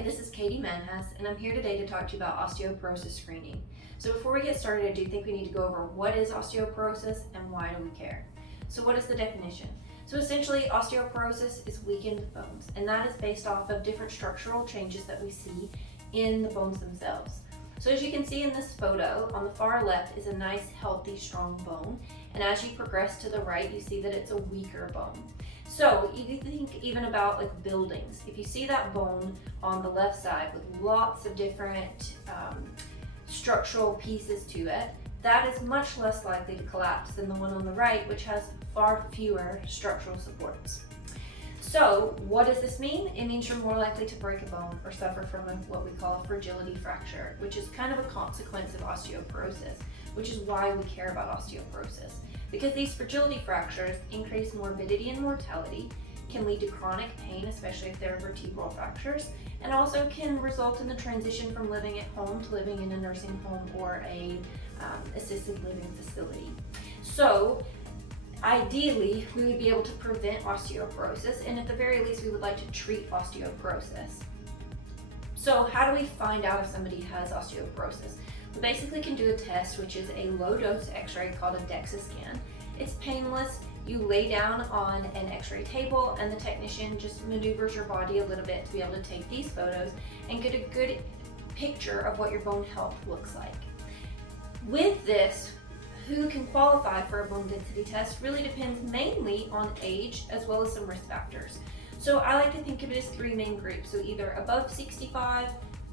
Hi, this is Katie Manhas, and I'm here today to talk to you about osteoporosis screening. So before we get started, I do think we need to go over what is osteoporosis and why do we care. So what is the definition? So essentially, osteoporosis is weakened bones, and that is based off of different structural changes that we see in the bones themselves. So as you can see in this photo, on the far left is a nice, healthy, strong bone, and as you progress to the right, you see that it's a weaker bone. So you think even about like buildings. If you see that bone on the left side with lots of different structural pieces to it, that is much less likely to collapse than the one on the right, which has far fewer structural supports. So what does this mean? It means you're more likely to break a bone or suffer from what we call a fragility fracture, which is kind of a consequence of osteoporosis, which is why we care about osteoporosis. Because these fragility fractures increase morbidity and mortality, can lead to chronic pain, especially if they're vertebral fractures, and also can result in the transition from living at home to living in a nursing home or a assisted living facility. So ideally, we would be able to prevent osteoporosis, and at the very least, we would like to treat osteoporosis. So how do we find out if somebody has osteoporosis? We basically can do a test, which is a low-dose x-ray called a DEXA scan. It's painless. You lay down on an x-ray table, and the technician just maneuvers your body a little bit to be able to take these photos and get a good picture of what your bone health looks like. With this, who can qualify for a bone density test really depends mainly on age as well as some risk factors. So I like to think of it as three main groups, so either above 65,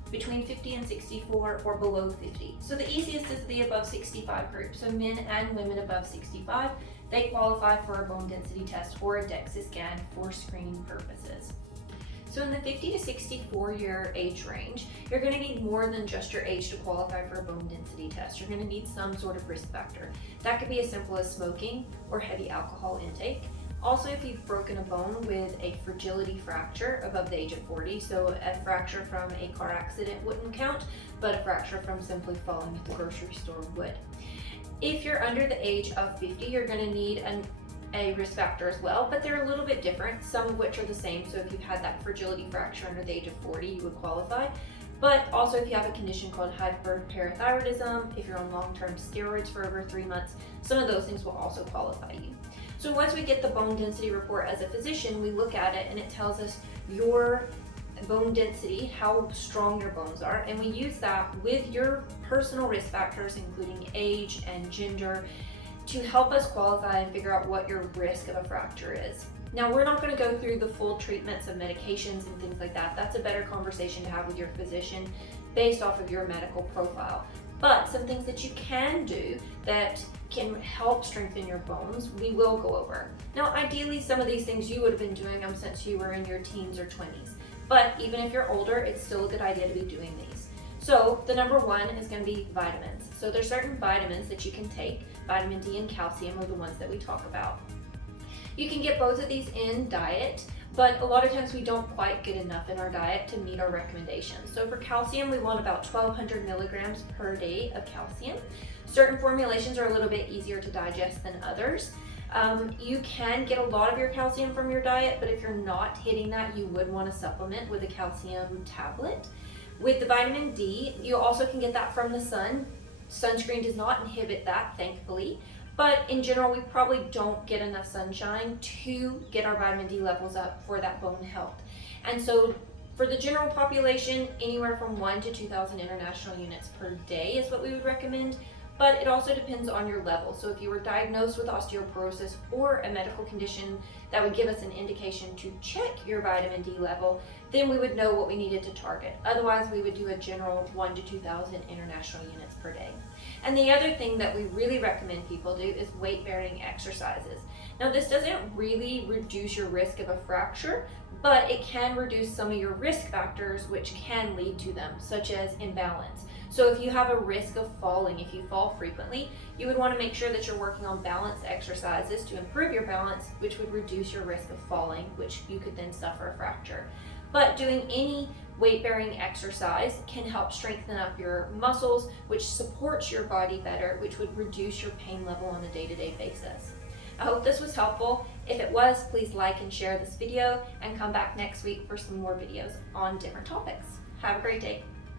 between 50 and 64, or below 50. So the easiest is the above 65 group. So men and women above 65, they qualify for a bone density test or a DEXA scan for screening purposes. So in the 50 to 64 year age range, you're going to need more than just your age to qualify for a bone density test. You're going to need some sort of risk factor. That could be as simple as smoking or heavy alcohol intake. Also, if you've broken a bone with a fragility fracture above the age of 40, so a fracture from a car accident wouldn't count, but a fracture from simply falling at the grocery store would. If you're under the age of 50, you're going to need a risk factor as well, but they're a little bit different, some of which are the same. So if you've had that fragility fracture under the age of 40, you would qualify. But also if you have a condition called hyperparathyroidism, if you're on long-term steroids for over 3 months, some of those things will also qualify you. So once we get the bone density report as a physician, we look at it and it tells us your bone density, how strong your bones are, and we use that with your personal risk factors, including age and gender, to help us qualify and figure out what your risk of a fracture is. Now, we're not going to go through the full treatments of medications and things like that. That's a better conversation to have with your physician based off of your medical profile. But some things that you can do that can help strengthen your bones, we will go over. Now, ideally, some of these things you would have been doing them since you were in your teens or 20s. But even if you're older, it's still a good idea to be doing these. So the number one is going to be vitamins. So there's certain vitamins that you can take. Vitamin D and calcium are the ones that we talk about. You can get both of these in diet, but a lot of times we don't quite get enough in our diet to meet our recommendations. So for calcium, we want about 1,200 milligrams per day of calcium. Certain formulations are a little bit easier to digest than others. You can get a lot of your calcium from your diet, but if you're not hitting that, you would want to supplement with a calcium tablet. With the vitamin D, you also can get that from the sun. Sunscreen does not inhibit that, thankfully. But in general, we probably don't get enough sunshine to get our vitamin D levels up for that bone health. And so for the general population, anywhere from 1 to 2,000 international units per day is what we would recommend. But it also depends on your level. So if you were diagnosed with osteoporosis or a medical condition that would give us an indication to check your vitamin D level, then we would know what we needed to target. Otherwise, we would do a general 1 to 2,000 international units per day. And the other thing that we really recommend people do is weight-bearing exercises. Now, this doesn't really reduce your risk of a fracture, but it can reduce some of your risk factors which can lead to them, such as imbalance. So if you have a risk of falling, if you fall frequently, you would want to make sure that you're working on balance exercises to improve your balance, which would reduce your risk of falling, which you could then suffer a fracture. But doing any weight-bearing exercise can help strengthen up your muscles, which supports your body better, which would reduce your pain level on a day-to-day basis. I hope this was helpful. If it was, please like and share this video and come back next week for some more videos on different topics. Have a great day.